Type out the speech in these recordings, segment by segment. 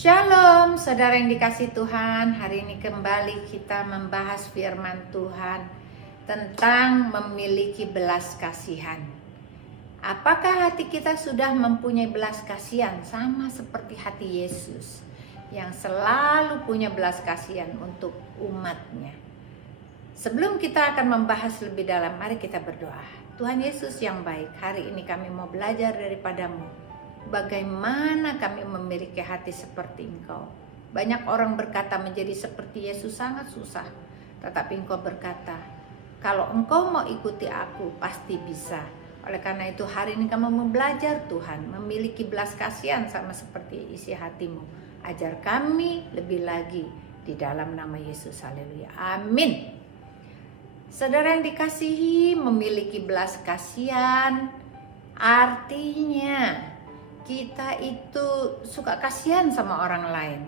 Shalom, saudara yang dikasih Tuhan. Hari ini kembali kita membahas firman Tuhan tentang memiliki belas kasihan. Apakah hati kita sudah mempunyai belas kasihan sama seperti hati Yesus yang selalu punya belas kasihan untuk umatnya? Sebelum kita akan membahas lebih dalam, mari kita berdoa. Tuhan Yesus yang baik, hari ini kami mau belajar daripadamu. Bagaimana kami memiliki hati seperti Engkau. Banyak orang berkata menjadi seperti Yesus sangat susah. Tetapi Engkau berkata, kalau Engkau mau ikuti aku, pasti bisa. Oleh karena itu hari ini kami mau belajar Tuhan, memiliki belas kasihan sama seperti isi hatimu. Ajar kami lebih lagi di dalam nama Yesus. Haleluya. Amin. Saudara yang dikasihi, memiliki belas kasihan artinya kita itu suka kasihan sama orang lain.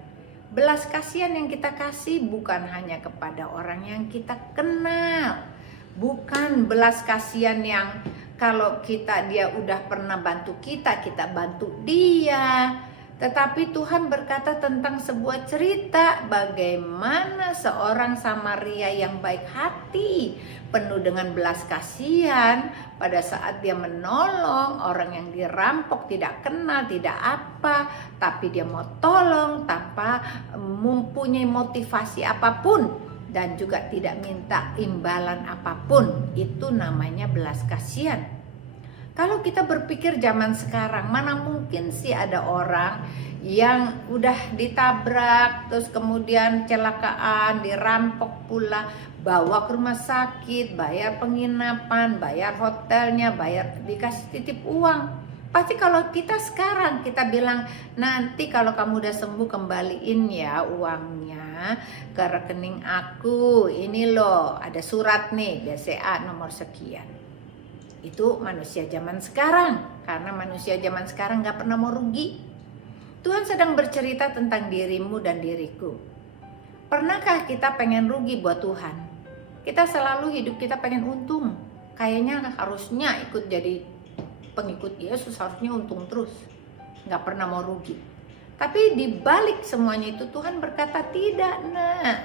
Belas kasihan yang kita kasih bukan hanya kepada orang yang kita kenal. Bukan belas kasihan yang kalau dia udah pernah bantu kita bantu dia. Tetapi Tuhan berkata tentang sebuah cerita bagaimana seorang Samaria yang baik hati, penuh dengan belas kasihan pada saat dia menolong orang yang dirampok, tidak kenal, tidak apa, tapi dia mau tolong tanpa mempunyai motivasi apapun dan juga tidak minta imbalan apapun. Itu namanya belas kasihan. Kalau kita berpikir zaman sekarang, mana mungkin sih ada orang yang udah ditabrak, terus kemudian kecelakaan, dirampok pula, bawa ke rumah sakit, bayar penginapan, bayar hotelnya, dikasih titip uang. Pasti kalau kita sekarang kita bilang, nanti kalau kamu udah sembuh kembaliin ya uangnya ke rekening aku. Ini loh, ada surat nih, BCA nomor sekian. Itu manusia zaman sekarang. Karena manusia zaman sekarang gak pernah mau rugi. Tuhan sedang bercerita tentang dirimu dan diriku. Pernahkah kita pengen rugi buat Tuhan? Kita selalu hidup kita pengen untung. Kayaknya harusnya ikut jadi pengikut Yesus, harusnya untung terus. Gak pernah mau rugi. Tapi di balik semuanya itu Tuhan berkata, tidak nak.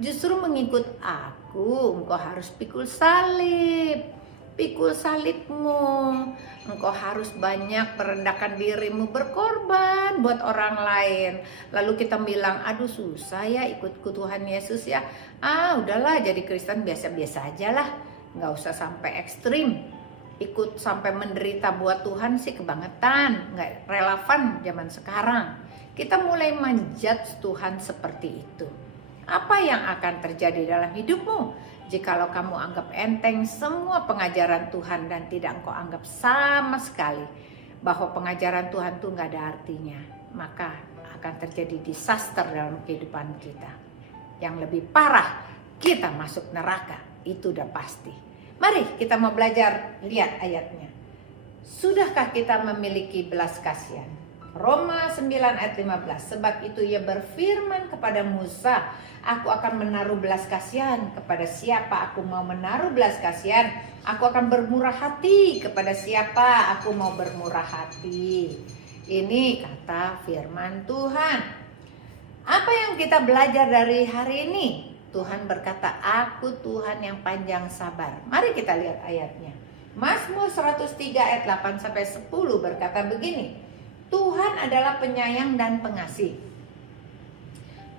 Justru mengikut aku, engkau harus pikul salib. Pikul salibmu, engkau harus banyak merendahkan dirimu, berkorban buat orang lain. Lalu kita bilang, aduh susah ya ikut Tuhan Yesus ya. Udahlah jadi Kristen biasa-biasa aja lah, nggak usah sampai ekstrim. Ikut sampai menderita buat Tuhan sih kebangetan, nggak relevan zaman sekarang. Kita mulai menjudge Tuhan seperti itu. Apa yang akan terjadi dalam hidupmu? Jikalau kamu anggap enteng semua pengajaran Tuhan dan tidak engkau anggap sama sekali bahwa pengajaran Tuhan itu nggak ada artinya, maka akan terjadi disaster dalam kehidupan kita. Yang lebih parah, kita masuk neraka, itu udah pasti. Mari kita mau belajar, lihat ayatnya. Sudahkah kita memiliki belas kasihan? Roma 9 ayat 15. Sebab itu ia berfirman kepada Musa, aku akan menaruh belas kasihan kepada siapa aku mau menaruh belas kasihan. Aku akan bermurah hati kepada siapa aku mau bermurah hati. Ini kata firman Tuhan. Apa yang kita belajar dari hari ini? Tuhan berkata, aku Tuhan yang panjang sabar. Mari kita lihat ayatnya. Mazmur 103 ayat 8 sampai 10 berkata begini. Tuhan adalah penyayang dan pengasih,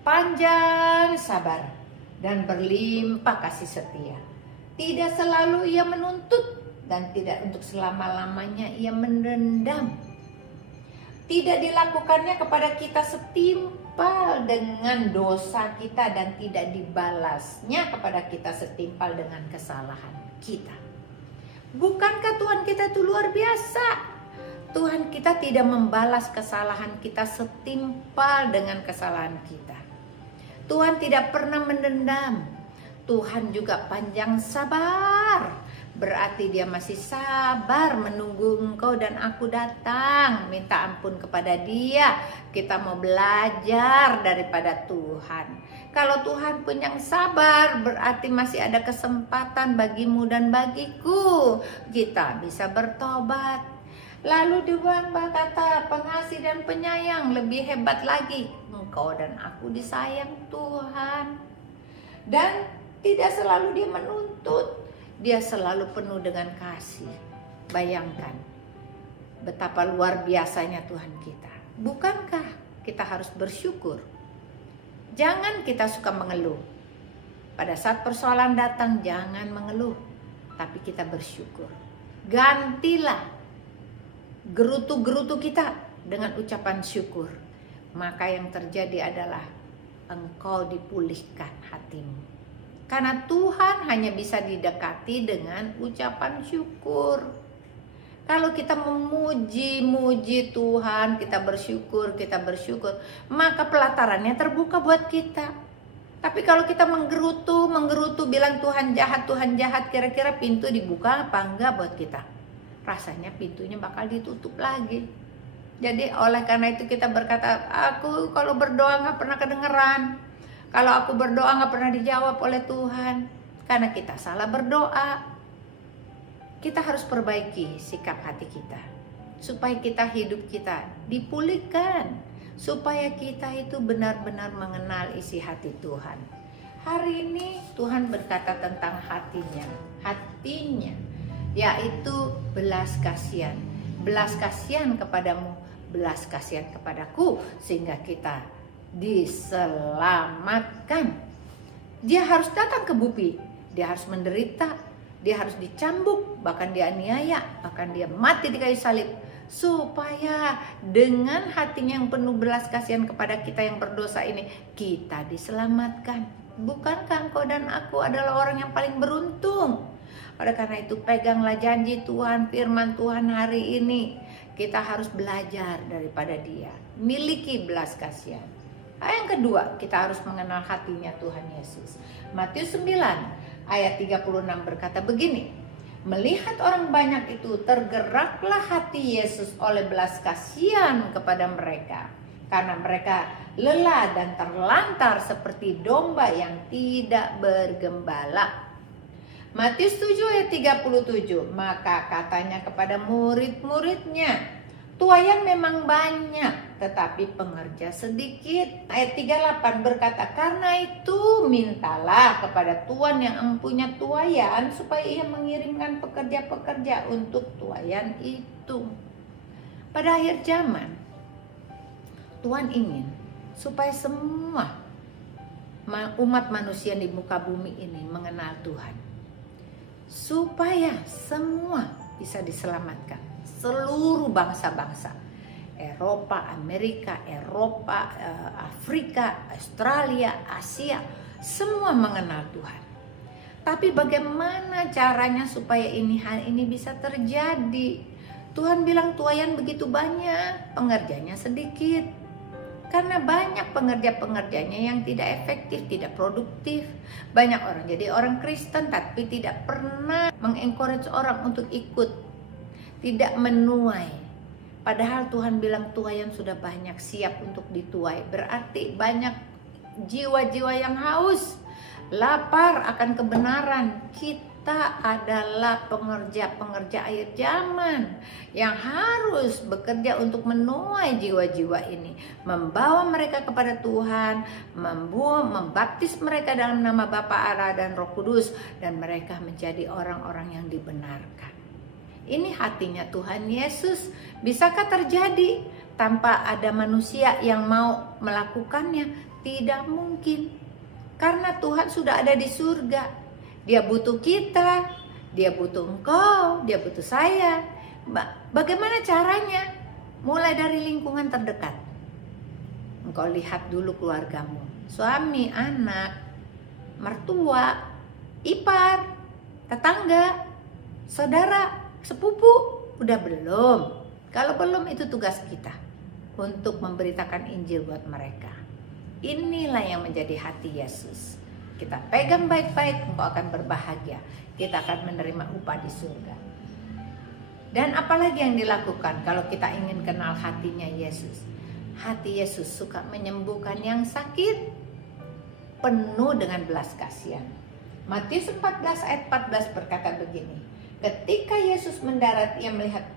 panjang sabar dan berlimpah kasih setia. Tidak selalu ia menuntut dan tidak untuk selama-lamanya ia mendendam. Tidak dilakukannya kepada kita setimpal dengan dosa kita dan tidak dibalasnya kepada kita setimpal dengan kesalahan kita. Bukankah Tuhan kita itu luar biasa? Tuhan kita tidak membalas kesalahan kita setimpal dengan kesalahan kita. Tuhan tidak pernah mendendam. Tuhan juga panjang sabar. Berarti dia masih sabar menunggu engkau dan aku datang. Minta ampun kepada dia. Kita mau belajar daripada Tuhan. Kalau Tuhan punya sabar, berarti masih ada kesempatan bagimu dan bagiku. Kita bisa bertobat. Lalu Tuhan berkata, pengasih dan penyayang, lebih hebat lagi. engkau dan aku disayang Tuhan. Dan tidak selalu dia menuntut, dia selalu penuh dengan kasih. Bayangkan betapa luar biasanya Tuhan kita. Bukankah kita harus bersyukur? Jangan kita suka mengeluh. Pada saat persoalan datang, jangan mengeluh, tapi kita bersyukur. Gantilah gerutu-gerutu kita dengan ucapan syukur. Maka yang terjadi adalah engkau dipulihkan hatimu. Karena Tuhan hanya bisa didekati dengan ucapan syukur. Kalau kita memuji-muji Tuhan, kita bersyukur, maka pelatarannya terbuka buat kita. Tapi kalau kita menggerutu, bilang Tuhan jahat, kira-kira pintu dibuka apa enggak buat kita? Rasanya pintunya bakal ditutup lagi. Jadi oleh karena itu kita berkata, aku kalau berdoa gak pernah kedengeran. Kalau aku berdoa gak pernah dijawab oleh Tuhan. Karena kita salah berdoa. Kita harus perbaiki sikap hati kita. Supaya hidup kita dipulihkan. Supaya kita itu benar-benar mengenal isi hati Tuhan. Hari ini Tuhan berkata tentang hatinya. Yaitu belas kasihan. Belas kasihan kepadamu, belas kasihan kepadaku. Sehingga kita diselamatkan. Dia harus datang ke bumi. Dia harus menderita. Dia harus dicambuk, bahkan dianiaya, bahkan dia mati di kayu salib. Supaya dengan hatinya yang penuh belas kasihan kepada kita yang berdosa ini, kita diselamatkan. Bukankah engkau dan aku adalah orang yang paling beruntung? Oleh karena itu peganglah janji Tuhan, firman Tuhan hari ini. Kita harus belajar daripada dia. Miliki belas kasihan. Yang kedua, kita harus mengenal hatinya Tuhan Yesus. Matius 9 ayat 36 berkata begini. Melihat orang banyak itu, tergeraklah hati Yesus oleh belas kasihan kepada mereka. Karena mereka lelah dan terlantar seperti domba yang tidak bergembala. Matius 7 ayat 37. Maka katanya kepada murid-muridnya, tuaian memang banyak, tetapi pengerja sedikit. Ayat 38 berkata, karena itu mintalah kepada Tuhan yang empunya tuaian, supaya ia mengirimkan pekerja-pekerja untuk tuaian itu. Pada akhir zaman, Tuhan ingin supaya semua umat manusia di muka bumi ini mengenal Tuhan. Supaya semua bisa diselamatkan. Seluruh bangsa-bangsa, Eropa, Amerika, Afrika, Australia, Asia, semua mengenal Tuhan. Tapi bagaimana caranya supaya hal ini bisa terjadi? Tuhan bilang tuaian begitu banyak, pengerjanya sedikit. Karena banyak pengerja-pengerjanya yang tidak efektif, tidak produktif. Banyak orang jadi orang Kristen tapi tidak pernah mengencourage orang untuk ikut, tidak menuai. Padahal Tuhan bilang tuaian sudah banyak, siap untuk dituai. Berarti banyak jiwa-jiwa yang haus, lapar akan kebenaran. Kita adalah pengerja-pengerja akhir zaman yang harus bekerja untuk menuai jiwa-jiwa ini, membawa mereka kepada Tuhan, membaptis mereka dalam nama Bapa, Allah, dan Roh Kudus, dan mereka menjadi orang-orang yang dibenarkan. Ini hatinya Tuhan Yesus. Bisakah terjadi tanpa ada manusia yang mau melakukannya? Tidak mungkin. Karena Tuhan sudah ada di surga. Dia butuh kita, dia butuh engkau, dia butuh saya. Bagaimana caranya? Mulai dari lingkungan terdekat. Engkau lihat dulu keluargamu. Suami, anak, mertua, ipar, tetangga, saudara, sepupu. Udah belum? Kalau belum, itu tugas kita untuk memberitakan Injil buat mereka. Inilah yang menjadi hati Yesus. Kita pegang baik-baik, engkau akan berbahagia. Kita akan menerima upah di surga. Dan apalagi yang dilakukan kalau kita ingin kenal hatinya Yesus? Hati Yesus suka menyembuhkan yang sakit, penuh dengan belas kasihan. Matius 14 ayat 14 berkata begini. Ketika Yesus mendarat, ia melihat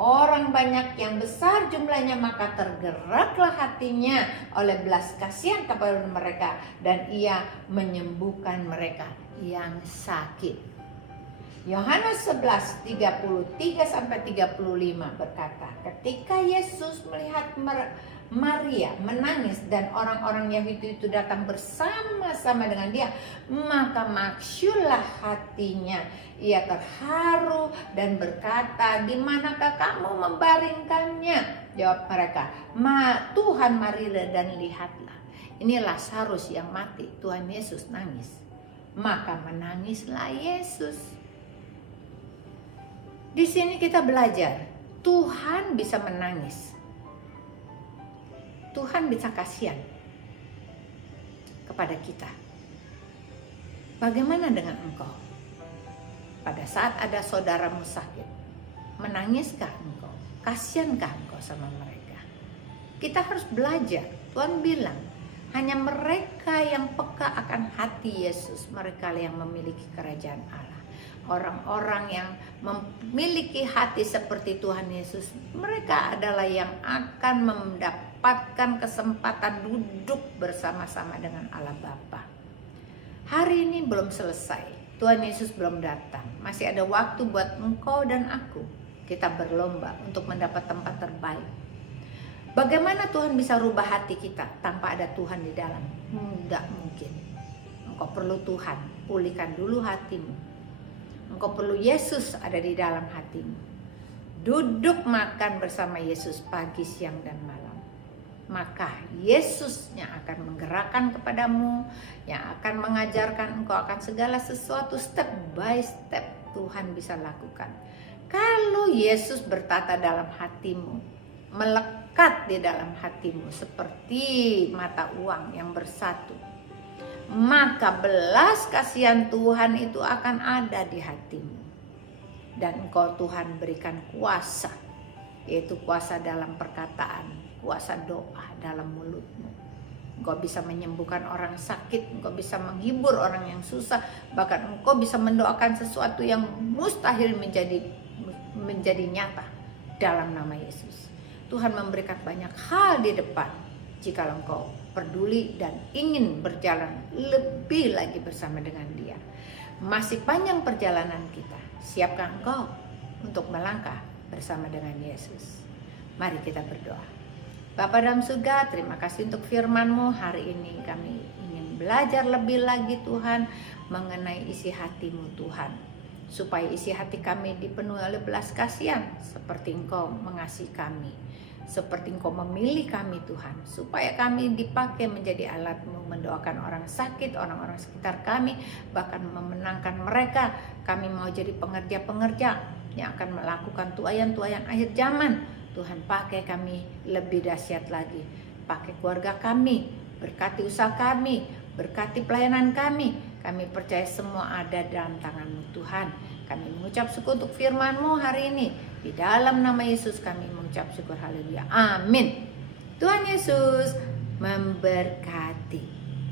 orang banyak yang besar jumlahnya, maka tergeraklah hatinya oleh belas kasihan kepada mereka, dan ia menyembuhkan mereka yang sakit. Yohanes 11:33-35 berkata, ketika Yesus melihat Maria menangis dan orang-orang Yahudi itu datang bersama-sama dengan dia, maka maksudlah hatinya. Ia terharu dan berkata, di manakah kamu membaringkannya? Jawab mereka, Tuhan, marilah dan lihatlah. Ini Lazarus yang mati. Tuhan Yesus nangis. Maka menangislah Yesus. Di sini kita belajar, Tuhan bisa menangis. Tuhan bisa kasihan kepada kita. Bagaimana dengan engkau? Pada saat ada saudaramu sakit, menangiskah engkau? Kasihankah engkau sama mereka? Kita harus belajar. Tuhan bilang, hanya mereka yang peka akan hati Yesus, mereka yang memiliki kerajaan Allah. Orang-orang yang memiliki hati seperti Tuhan Yesus, mereka adalah yang akan mendapatkan kesempatan duduk bersama-sama dengan Allah Bapa. Hari ini belum selesai. Tuhan Yesus belum datang. Masih ada waktu buat engkau dan aku. Kita berlomba untuk mendapat tempat terbaik. Bagaimana Tuhan bisa rubah hati kita tanpa ada Tuhan di dalam? Tidak mungkin. Engkau perlu Tuhan. Pulihkan dulu hatimu. Engkau perlu Yesus ada di dalam hatimu. Duduk makan bersama Yesus pagi, siang, dan malam. Maka Yesusnya akan menggerakkan kepadamu, yang akan mengajarkan engkau akan segala sesuatu, step by step Tuhan bisa lakukan. Kalau Yesus bertata dalam hatimu, melekat di dalam hatimu seperti mata uang yang bersatu, maka belas kasihan Tuhan itu akan ada di hatimu. Dan engkau Tuhan berikan kuasa, yaitu kuasa dalam perkataan, kuasa doa dalam mulutmu. Engkau bisa menyembuhkan orang sakit, engkau bisa menghibur orang yang susah, bahkan engkau bisa mendoakan sesuatu yang mustahil menjadi nyata dalam nama Yesus. Tuhan memberikan banyak hal di depan jika engkau peduli dan ingin berjalan lebih lagi bersama dengan Dia. Masih panjang perjalanan kita. Siapkah engkau untuk melangkah bersama dengan Yesus? Mari kita berdoa. Bapa dalam surga, terima kasih untuk firman-Mu. Hari ini kami ingin belajar lebih lagi Tuhan mengenai isi hati-Mu Tuhan. Supaya isi hati kami dipenuhi oleh belas kasihan seperti Engkau mengasihi kami. Seperti Engkau memilih kami Tuhan. Supaya kami dipakai menjadi alat-Mu mendoakan orang sakit, orang-orang sekitar kami. Bahkan memenangkan mereka. Kami mau jadi pengerja-pengerja yang akan melakukan tuayan-tuayan akhir zaman. Tuhan pakai kami lebih dahsyat lagi. Pakai keluarga kami, berkati usaha kami, berkati pelayanan kami. Kami percaya semua ada dalam tangan-Mu Tuhan. Kami mengucap syukur untuk firman-Mu hari ini. Di dalam nama Yesus kami mengucap syukur, haleluya, amin. Tuhan Yesus memberkati.